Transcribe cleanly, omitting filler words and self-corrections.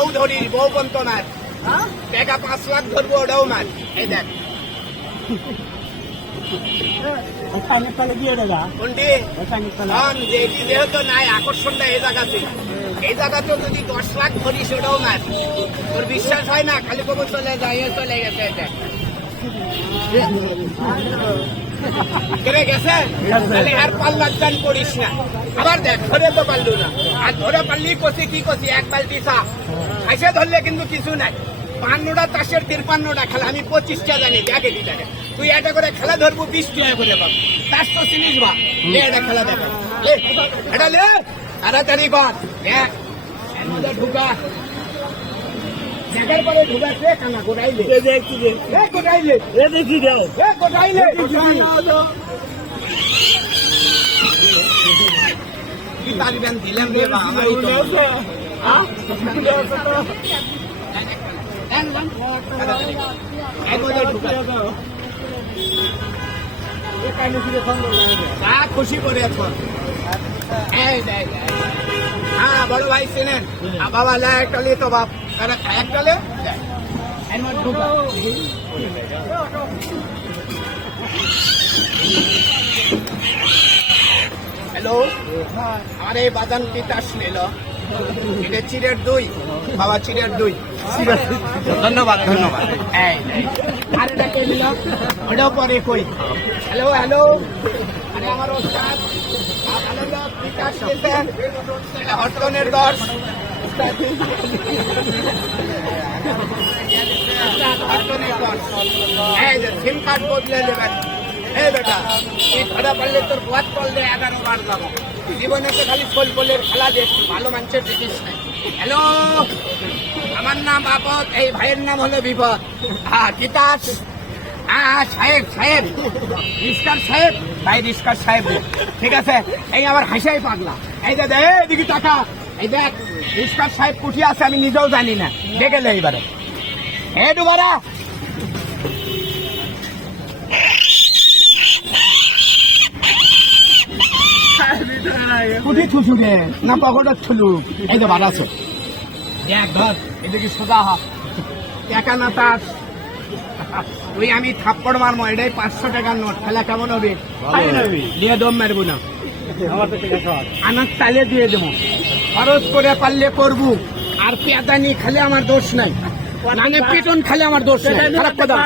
বউ ধরি বউ বন্ত মাছ টাকা 5 লাখ ধরবো ওটাও মাছ এই দেখ কোনটি যেহেতু নাই আকর্ষণটা এই জায়গাতে যদি 10 লাখ ধরিস ওটাও মাছ তোর বিশ্বাস হয় না খালি কবর চলে গেছে এটা গেছে তাহলে আর পাল্লার দান করিস না আবার দেখ ধরে তো পারলু না আর ধরে পারলি কষি কি কষি 1 বালতি চা খাইসে ধরলে কিন্তু কিছু নাই 52টা চাষের 53টা খেলা আমি 25টা জানি দেখে কি জানে তুই এটা করে খেলা ধরবো 20 টাকা করে পাবো তার তো চিনিস বা এটা খেলা দেখ এটা লে তাড়াতাড়ি কর দেখ এর মধ্যে ঢুকা দেখার পরে ঢুকাছে কানা গোটাইলে গোটাইলে দেখি গোটাইলে কি পারবেন দিলাম রে বাবা খুশি করে এখন হ্যাঁ বড় ভাই চেনেন বাবা একটা লে তো বাপ একটা লে হ্যালো আমার এই বাদাম তিতাস নিল এটা চিড়ের দই বাবা চিড়ের দই ধন্যবাদ আর এটা কে নিল ওটাও পরে কই হ্যালো আরে আমার ওস্তাদ তিতাস দিয়েছেন হরতনের 10 সিম কার্ড বদলে নেবেন এই বেটা তুই ধরা পারলে তোর বাদ করলে 11 বার যাবো জীবনে তো খালি ফলের খেলা দেখছি ভালো মানুষের দেখিস না হ্যালো আমার নাম আপদ এই ভাইয়ের নাম হলো বিপদ হ্যাঁ তিতাস সাহেব রিস্কার সাহেব ভাই রিস্কার সাহেব ঠিক আছে এই আমার হাসাই পাগলা এই যে এদিকে টাকা এই দেখ রিস্কার সাহেব কুঠি আছে আমি নিজেও জানি না দেখে লে এইবারে এই ডুবারা কুঠি থুসু রে না পকেটে থুলু এই যে বাড়াছে দেখ ধর এদিকে সোজা হ টাকা না তার ওই আমি থাপ্পড় মারবো এটাই 500 টাকার নোট খেলা কেমন হবে দিয়ে দম মারবো না আনার তালে দিয়ে দেবো খরচ করে পারলে করবো আর পেদানি খালে আমার দোষ নাই মানে পিটন খালে আমার দোষ নাই খারাপ কথা